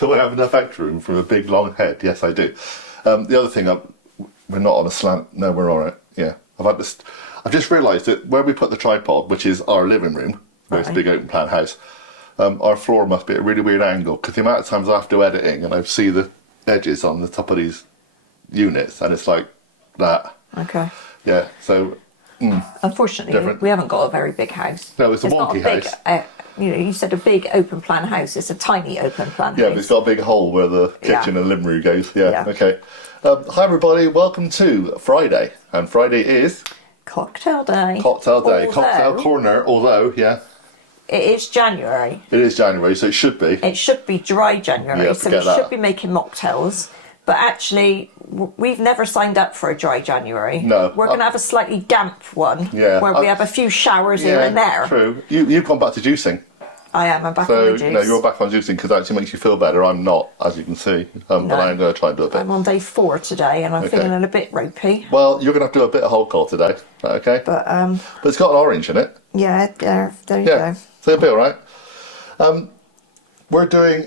Do I have enough extra room for a big long head? Yes, I do. The other thing, we're not on a slant. No, we're on it. Yeah, I've just realised that where we put the tripod, which is our living room, where it's a big open plan house, our floor must be at a really weird angle because the amount of times I have to do editing and I see the edges on the top of these units, and it's like that. Okay. Yeah. So. Unfortunately, different. we haven't got a very big house. No, it's a wonky house. You said a big open plan house. It's a tiny open plan house. Yeah, but it's got a big hole where the kitchen and living room goes. Yeah. Okay. Hi everybody, welcome to Friday, and Friday is cocktail day. Cocktail day, cocktail corner. Although, yeah, it is January. It is January, so it should be. It should be dry January, so we should be making mocktails. But actually, we've never signed up for a dry January. No. We're going to have a slightly damp one, where we have a few showers here and there. True. You've gone back to juicing. I am. I'm back on the juice. No, you're back on juicing because that actually makes you feel better. I'm not, as you can see. But I am going to try and do a bit. I'm on day 4 today, and I'm feeling a bit ropey. Well, you're going to have to do a bit of whole call today. Okay. But it's got an orange in it. Yeah, there you go. So it'll be all right. We're doing,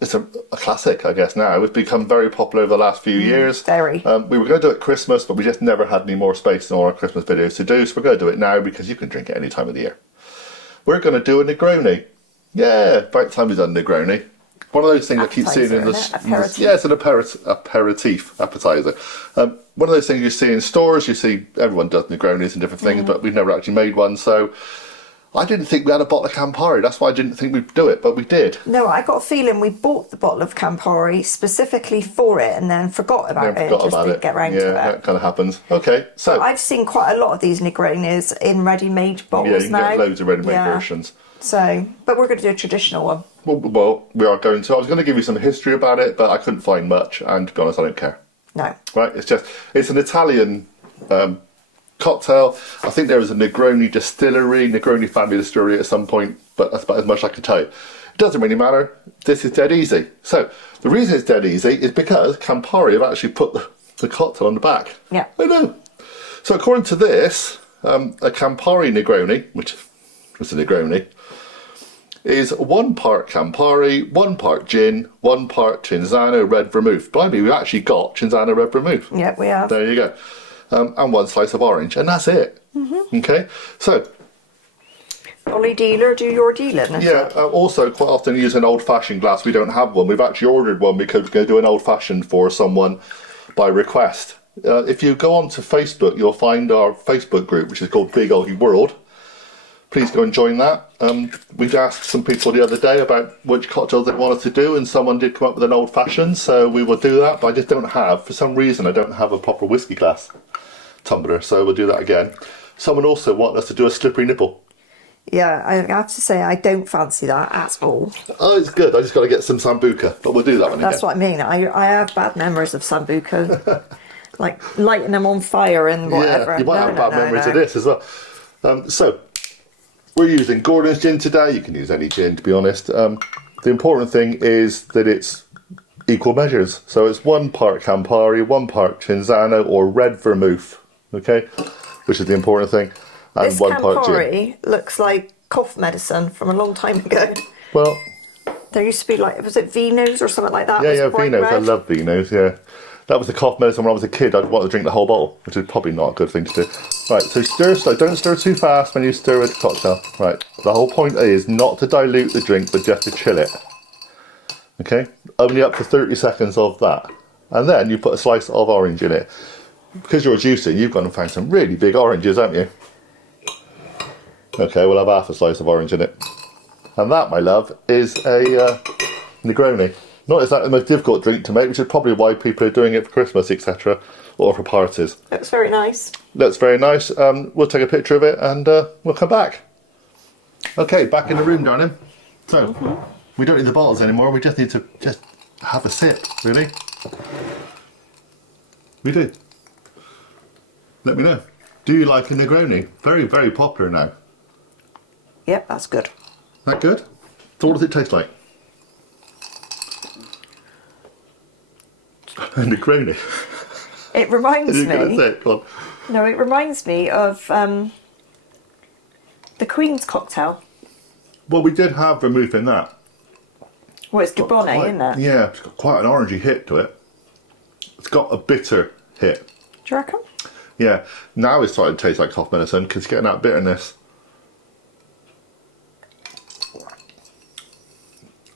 it's a classic, I guess, now. It's become very popular over the last few years. Very. We were going to do it at Christmas, but we just never had any more space in all our Christmas videos to do, so we're going to do it now because you can drink it any time of the year. We're going to do a Negroni. Yeah, about time we've done Negroni. One of those things I keep seeing in the... Yeah, it's an aperitif, appetizer. One of those things you see in stores, you see everyone does Negronis and different things, but we've never actually made one, so... I didn't think we had a bottle of Campari. That's why I didn't think we'd do it, but we did. No, I got a feeling we bought the bottle of Campari specifically for it and then forgot about it. Just didn't get round to it. Yeah, that kind of happens. Okay, so... But I've seen quite a lot of these Negronis in ready-made bottles now. Yeah, you can get loads of ready-made versions. So, but we're going to do a traditional one. Well, we are going to. I was going to give you some history about it, but I couldn't find much, and to be honest, I don't care. No. Right, it's an Italian... cocktail. I think there was a Negroni distillery, Negroni family distillery at some point, but that's about as much as I can tell you. It doesn't really matter. This is dead easy. So the reason it's dead easy is because Campari have actually put the cocktail on the back. Yeah. I know. So according to this, a Campari Negroni, which is a Negroni, is 1 part Campari, 1 part gin, 1 part Cinzano red vermouth. Blimey, we've actually got Cinzano red vermouth. Yeah, we have. There you go. And 1 slice of orange, and that's it. Okay, so Ollie dealer, do your dealing. Yeah, also quite often use an old-fashioned glass. We don't have one. We've actually ordered one because we're going to do an old-fashioned for someone by request. If you go onto Facebook, you'll find our Facebook group, which is called Big OGGIE World. Please go and join that. We've asked some people the other day about which cocktails they wanted to do, and someone did come up with an old-fashioned, so we will do that. But I just don't have, for some reason, I don't have a proper whiskey glass tumbler, so we'll do that again. Someone also wanted us to do a slippery nipple. Yeah, I have to say I don't fancy that at all. Oh, it's good. I just got to get some Sambuca, but we'll do that one again. That's what I mean. I have bad memories of Sambuca, like lighting them on fire and whatever. Yeah, you might have bad memories of this as well. So, we're using Gordon's gin today. You can use any gin, to be honest. The important thing is that it's equal measures. So it's 1 part Campari, 1 part Cinzano or red vermouth, okay? Which is the important thing. And this 1 part gin. Campari looks like cough medicine from a long time ago. Well, there used to be like, was it Vinos or something like that? Yeah, Vinos. Red. I love Vinos, yeah. That was the cough medicine when I was a kid. I'd want to drink the whole bottle, which is probably not a good thing to do. Right, so stir slow. Don't stir too fast when you stir a cocktail. Right, the whole point is not to dilute the drink, but just to chill it. Okay, only up to 30 seconds of that. And then you put a slice of orange in it. Because you're juicing, you've gone and found some really big oranges, haven't you? Okay, we'll have half a slice of orange in it. And that, my love, is a Negroni. Not exactly the most difficult drink to make, which is probably why people are doing it for Christmas, etc. Or for parties. Looks very nice. Looks very nice. We'll take a picture of it and we'll come back. Okay, back in the room, darling. So, we don't need the bottles anymore. We just need to just have a sip, really. We do. Let me know. Do you like a Negroni? Very, very popular now. Yep, that's good. That good? So what does it taste like? A Negroni. It reminds me... Gonna say it? Go on. No, it reminds me of the Queen's cocktail. Well, we did have vermouth in that. Well, it's Dubonnet, isn't it? Yeah, it's got quite an orangey hit to it. It's got a bitter hit. Do you reckon? Yeah, now it's starting to taste like cough medicine because it's getting that bitterness.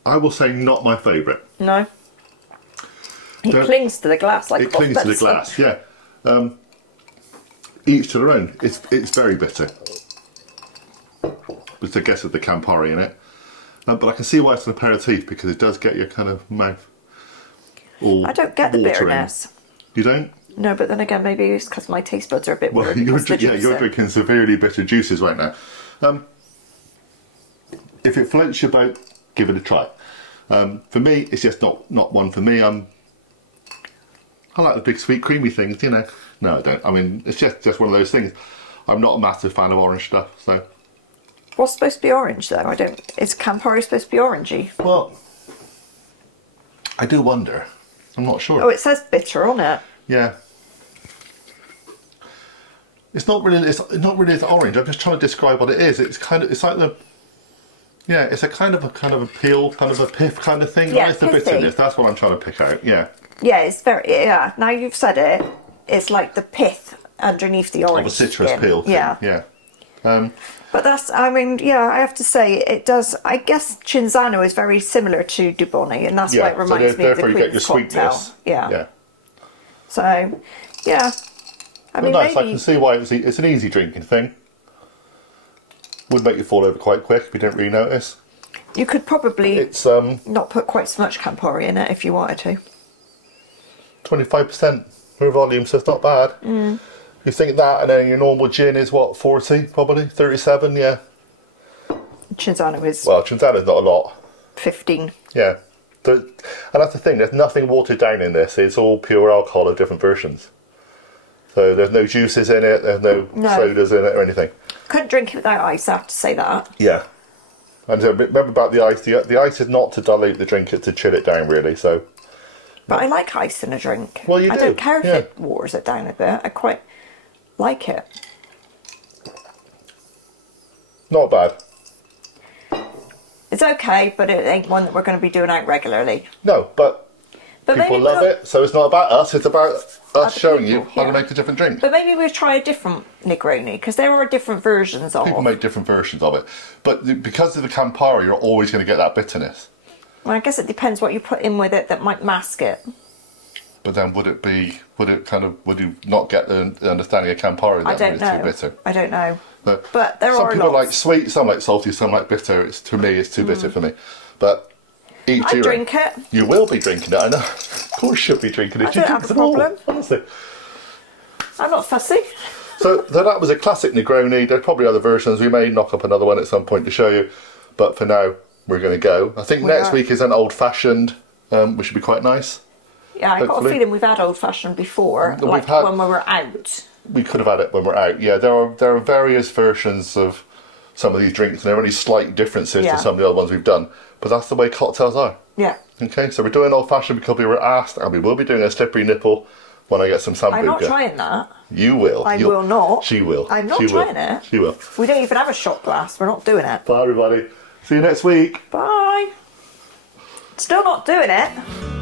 I will say not my favourite. No. It clings to the glass like it clings to the glass, yeah. Each to their own. It's very bitter. Which I guess is the Campari in it. But I can see why it's an aperitif because it does get your kind of mouth all I don't get the watering. bitterness. You don't? No, but then again, maybe it's because my taste buds are a bit weird. You're drinking severely bitter juices right now. If it floats your boat, give it a try. For me, it's just not one for me. I like the big sweet creamy things, you know. No, I don't. I mean, it's just one of those things. I'm not a massive fan of orange stuff, so. What's supposed to be orange though? I don't. Is Campari supposed to be orangey? Well, I do wonder. I'm not sure. Oh, it says bitter on it. Yeah. It's not really. It's not really orange. I'm just trying to describe what it is. It's kind of. It's like the. Yeah, it's a kind of a peel, kind of a piff kind of thing. Yeah, it's the bitterness. That's what I'm trying to pick out. Yeah. Yeah, it's very. Yeah. Now you've said it, it's like the pith underneath the orange. Of a citrus skin. peel. Thing. Yeah. Yeah. But that's. I mean, yeah. I have to say, it does. I guess Cinzano is very similar to Dubonnet, and that's why it reminds me of the Therefore, you get your Queen's cocktail. sweetness. Yeah. Yeah. So, yeah. I mean, nice. maybe I can see why it's an easy drinking thing. Would make you fall over quite quick if you didn't really notice. you could probably It's not put quite so much Campari in it if you wanted to. 25% for volume, so it's not bad. You think that, and then your normal gin is what, 40 probably, 37, yeah. Cinzano is Well, Cinzano's not a lot. 15. Yeah. And that's the thing, there's nothing watered down in this. It's all pure alcohol of different versions. So there's no juices in it, there's no sodas in it or anything. Couldn't drink it without ice, I have to say that. Yeah. And remember about the ice, the ice is not to dilute the drink, it's to chill it down really, so. But I like ice in a drink. Well, you I do, don't care if yeah. it waters it down a bit. I quite like it. Not bad. It's okay, but it ain't one that we're going to be doing out regularly. No, but people maybe love it, so it's not about us, it's about us showing you people, how to yeah. make a different drink. But maybe we'll try a different Negroni, because there are different versions of People make different versions of it. But because of the Campari, you're always going to get that bitterness. Well, I guess it depends what you put in with it that might mask it. But then would you not get the understanding of Campari then I don't when it's know. too bitter? I don't know. But there some are people lots. like sweet, some like salty, some like bitter. To me, it's too bitter for me. But each I drink it. You will be drinking it, I know. Of course you should be drinking it. I don't have a problem. Honestly. I'm not fussy. So that was a classic Negroni. There's probably other versions. We may knock up another one at some point to show you. But for now, we're going to go. I think next week is an old-fashioned, which should be quite nice. Yeah, I got a Hopefully. feeling we've had old-fashioned before, We've like had- when we were out. We could have had it when we're out. Yeah, there are various versions of some of these drinks, and there are only slight differences Yeah. to some of the other ones we've done. But that's the way cocktails are. Yeah. Okay, so we're doing old-fashioned because we were asked, and we will be doing a slippery nipple when I get some sambuca. I'm not trying that. You will. I will not. She will. I'm not She will. trying it. She will. We don't even have a shot glass. We're not doing it. Bye, everybody. See you next week. Bye. Still not doing it.